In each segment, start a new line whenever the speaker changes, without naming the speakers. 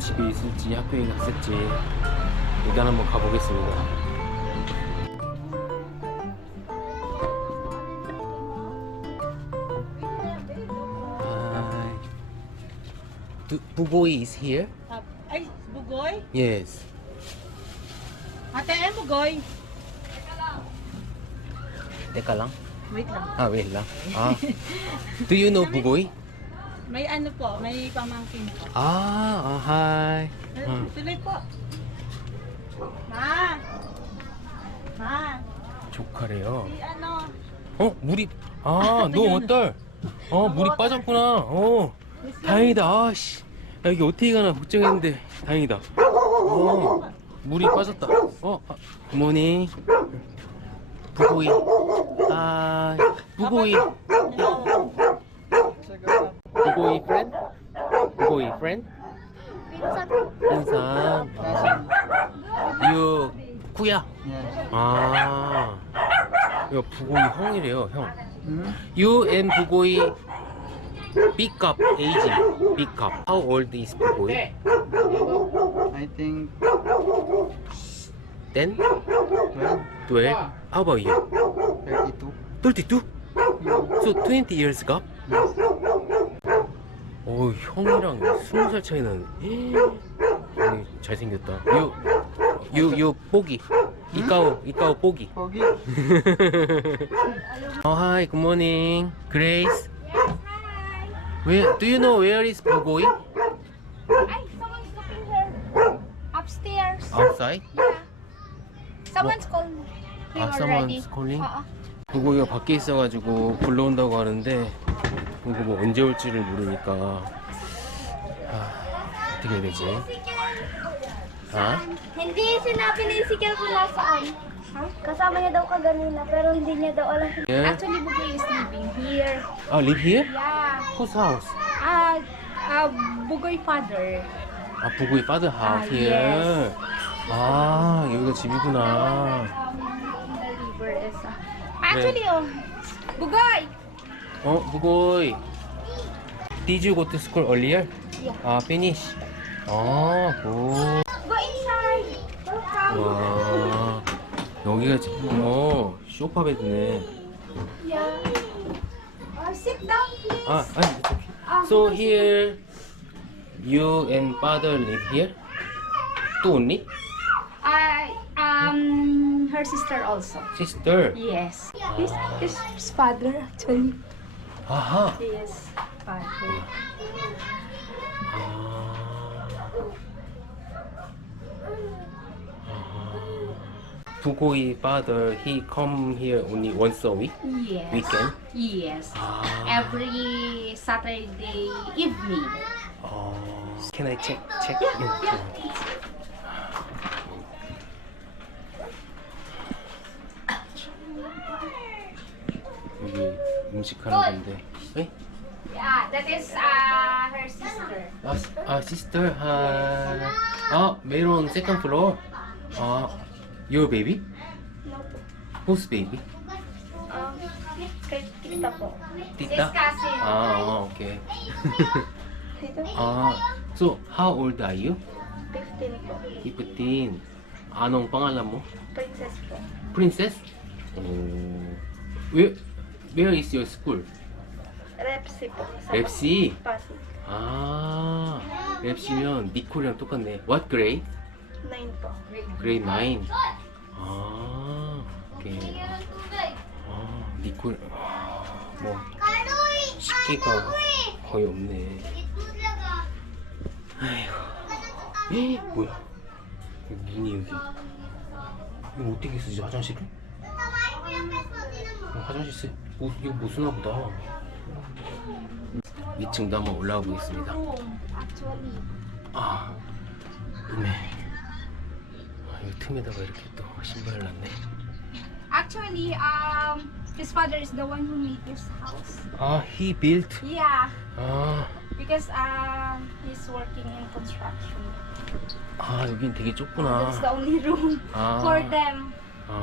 집에 있을지 학교에 갔을지 일단 한번 가보겠습니다. Bugoy is here?
Ay, Bugoy?
Yes.
Ate, ay, Bugoy.
Teka lang.
Wait lang.
Wait lang. Do you know Bugoy?
May ano po, may pamangkin po.
Hi.
Tuloy po. Ma! Ma!
조카래요.
Si ano?
물이 너 어떨? 물이 빠졌구나. 다행이다. 씨. 야, 여기 어떻게 가나 걱정했는데 다행이다. 물이 빠졌다. 굿모닝. 부고이. 부고이. 부고이 프렌드? 부고이 프렌드? 인산. 유 쿠야. 이거 부고이 형이래요, 형. You and 부고이 pick up age. Pick up. How old is 부고이?
I think
10?
12,
12? How about you?
32.
32? So 20 years gap? 형이랑 20살 차이 나네. 형이 잘생겼다. You 뽀기. 이까오 뽀기.
Pogi.
Hi, good morning. Grace. Do you know where is 부고이?
Ay, someone's looking here. Upstairs.
Outside?
Yeah. Someone's calling him already.
Someone's calling?
Oo.
부고이가 밖에 있어가지고 불러온다고 하는데 이거 뭐 언제 올지를 모르니까 어떻게 해야 되지?
Hindi sinabi ni Sigal kung nasaan. Kasama niya daw kaganina pero hindi niya daw alam.
Here?
Actually, Bugoy is living here.
Live here?
Yeah.
Whose house?
Bugoy father.
부고이 father house here.
Yes.
여기가 집이구나.
The river is... Actually, Bugoy!
부고이. Did you go to school earlier?
Yeah.
Finish. 굿.
Go inside. Welcome.
와, 여기가 소파 베드네.
Yeah. Sit down, please.
It's okay. So here, you and father live here? Two only?
Her sister also.
Sister?
Yes. This is his father actually.
아하.
Yes, father.
부고이 father, he come here only once a week?
Yes.
Weekend?
Yes. Every Saturday evening.
Can I check?
Yeah.
여기 음식하는 건데. 에?
Yeah, that is her sister.
Sister, hi. 메론 second floor. Your baby?
No po.
Whose baby?
Kay Tita po.
Tita?
His cousin.
Okay.
Ito?
So, how old are you?
15 po.
15. Anong pangalan mo?
Princess po.
Princess? Where is your school?
Repsi po. Sa
랩시?
Pasig.
랩시면 니콜이랑 똑같네. What grade?
9 po.
Grade 9. 오케이. 니콜. 뭐 식기가 거의 없네. 아이고. 뭐야? 문이 여기. 이거 어떻게 쓰지? 화장실을? 화장실 쓰. 이거 못 쓰나 보다. 위층도 한번 올라가 보겠습니다.
Actually.
네. 이 틈에다가 이렇게 또 신발을 놨네.
Actually, his father is the one who made this house.
He built.
Yeah,
아,
because he's working in construction.
여긴 되게 좁구나.
That's the only room for them.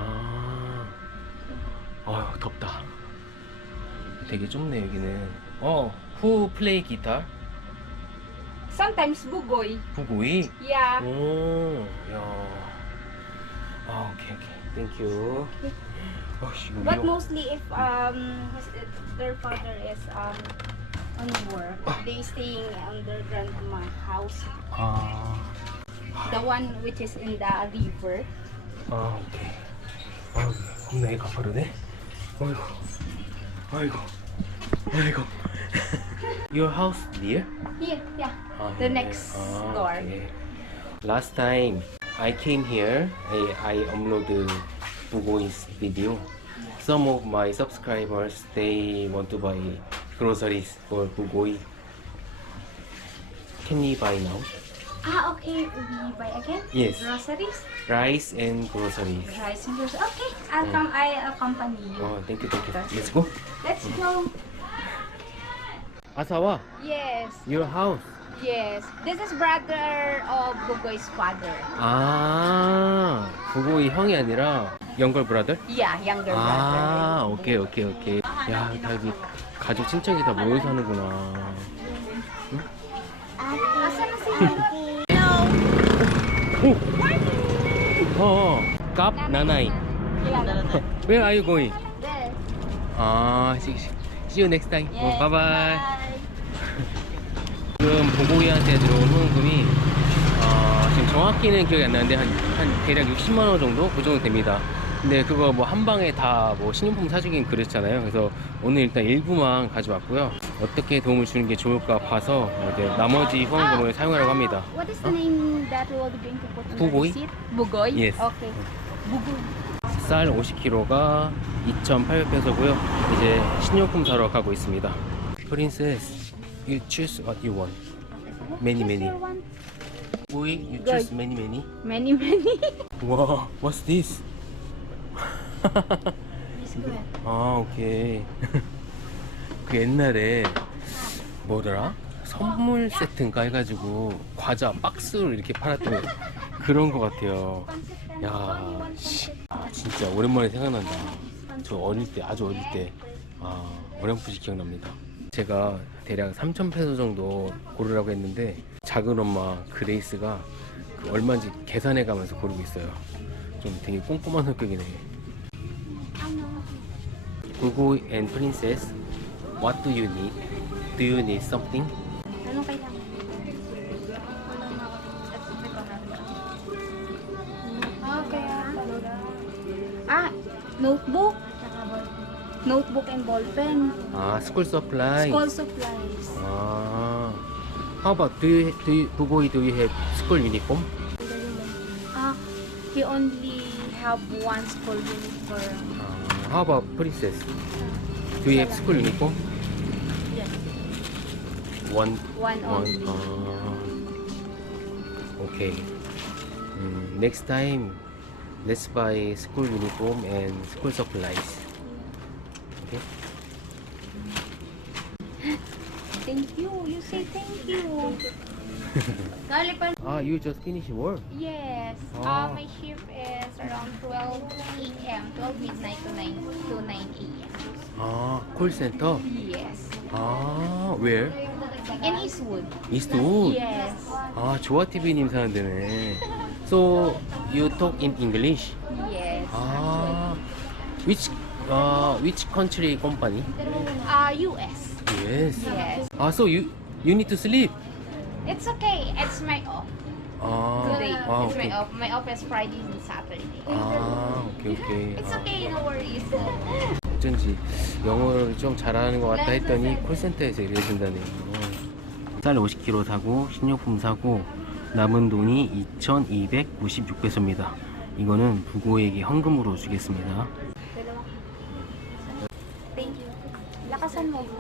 덥다. 되게 좁네 여기는. Who play guitar?
Sometimes bugoy.
부고이?
Yeah.
오, 야. 아, 오케이. 땡큐. 이거
But
위험.
mostly if their father is on work, they staying on their grandma house.
아,
The one which is in the river.
오케이. 겁나 애가 빠르네. 아이고. Your house near?
Here, yeah.
아,
The
예.
next door.
오케이. Last time I came here, I uploaded Bugoy's video. Some of my subscribers, they want to buy groceries for Bugoy. Can we buy now?
Okay. We buy again?
Yes.
Groceries?
Rice and groceries.
Rice and groceries. Okay. I'll accompany you.
Thank you. Let's go.
Let's go.
Asawa,
Yes.
your house.
Yes. This is brother of Bugoy's father.
아, 부고이 형이 아니라 younger brother?
Yeah, younger
아,
brother.
오케이. 야, 다 여기 가족 친척이 다 모여 사는구나.
Asan na si Yuki?
갑 나나이. Where are you going?
There.
아, see you next time. bye bye. 지금 보고이한테 들어온 후원금이 지금 정확히는 기억이 안 나는데 한 대략 60만 원 정도? 그 정도 됩니다. 근데 그거 뭐 한 방에 다 뭐 신용품 사주긴 그랬잖아요. 그래서 오늘 일단 일부만 가져왔고요. 어떻게 도움을 주는 게 좋을까 봐서 이제 나머지 후원금을 사용하려고 합니다.
What is the name that we will be going to put on
Bugoy?
the receipt? Bugoy?
Yes.
Okay. Bugoy.
쌀 50kg가 2,800페소고요. 이제 신용품 사러 가고 있습니다. Princess, you choose what you want. Many. Boy, you choose many.
Many.
Wow, what's this? 오케이. 그 옛날에 뭐더라? 선물 세트인가 해가지고 과자 박스로 이렇게 팔았던 그런 거 같아요. 야, 진짜 오랜만에 생각난다. 저 어릴 때, 아주 어릴 때, 어렴풋이 기억납니다. 제가 대략 3,000페소 정도 고르라고 했는데 작은 엄마 그레이스가 그 얼마인지 계산해 가면서 고르고 있어요. 좀 되게 꼼꼼한 성격이네. Bugoy and Princess, what do you need? Do you need something?
Ano kailangan? Kaya talaga. Notebook. Notebook and ballpen.
School supplies.
School supplies.
How about Bugoy, do you have school uniform?
He only have one school uniform.
How about Princess? Do you have school uniform?
Yes.
One
only.
Okay. Next time, let's buy school uniform and school supplies. Okay.
Thank you. You say thank you.
You just finished work.
Yes.
Ah.
My shift is around 12 a.m. 12 midnight to 9 a.m.
Call center.
Yes.
Where?
In Eastwood.
Eastwood.
Yes.
조아 TV님 사는 데네. So you talk in English?
Yes.
Which country company?
US.
Yes.
Yes.
So you need to sleep.
It's okay. It's my off today. It's my off. My off is Friday and Saturday.
오케이.
It's okay. No worries.
어쩐지 영어를 좀 잘하는 것 같다 했더니 콜센터에서 일해준다네요. 쌀 50kg 사고 식료품 사고 남은 돈이 2,296페소입니다. 이거는 부고에게 현금으로 주겠습니다.
Thank you. Lakasan mo.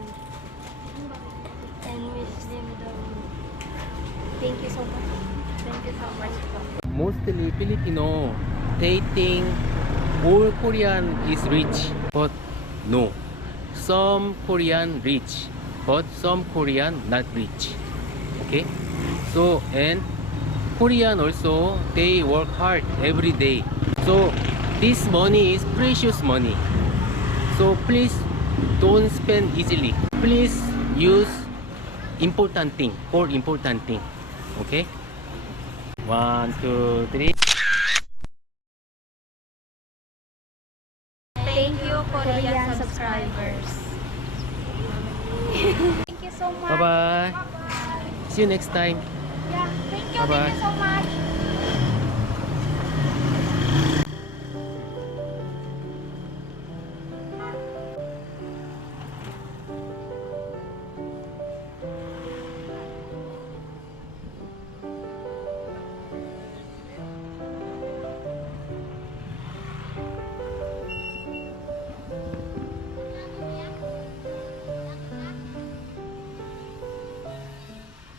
And wish them the...
Thank you so much. Thank you so much.
Mostly Filipino, they think all Korean is rich, but no. Some Korean rich, but some Korean not rich. Okay? So, and Korean also, they work hard every day. So, this money is precious money. So, please don't spend easily. Please use important thing. Four important thing. Okay? 1, 2, 3.
Thank you, Korean subscribers. Thank you so much.
Bye-bye. See you next time.
Yeah, thank you.
Bye-bye.
Thank you so much.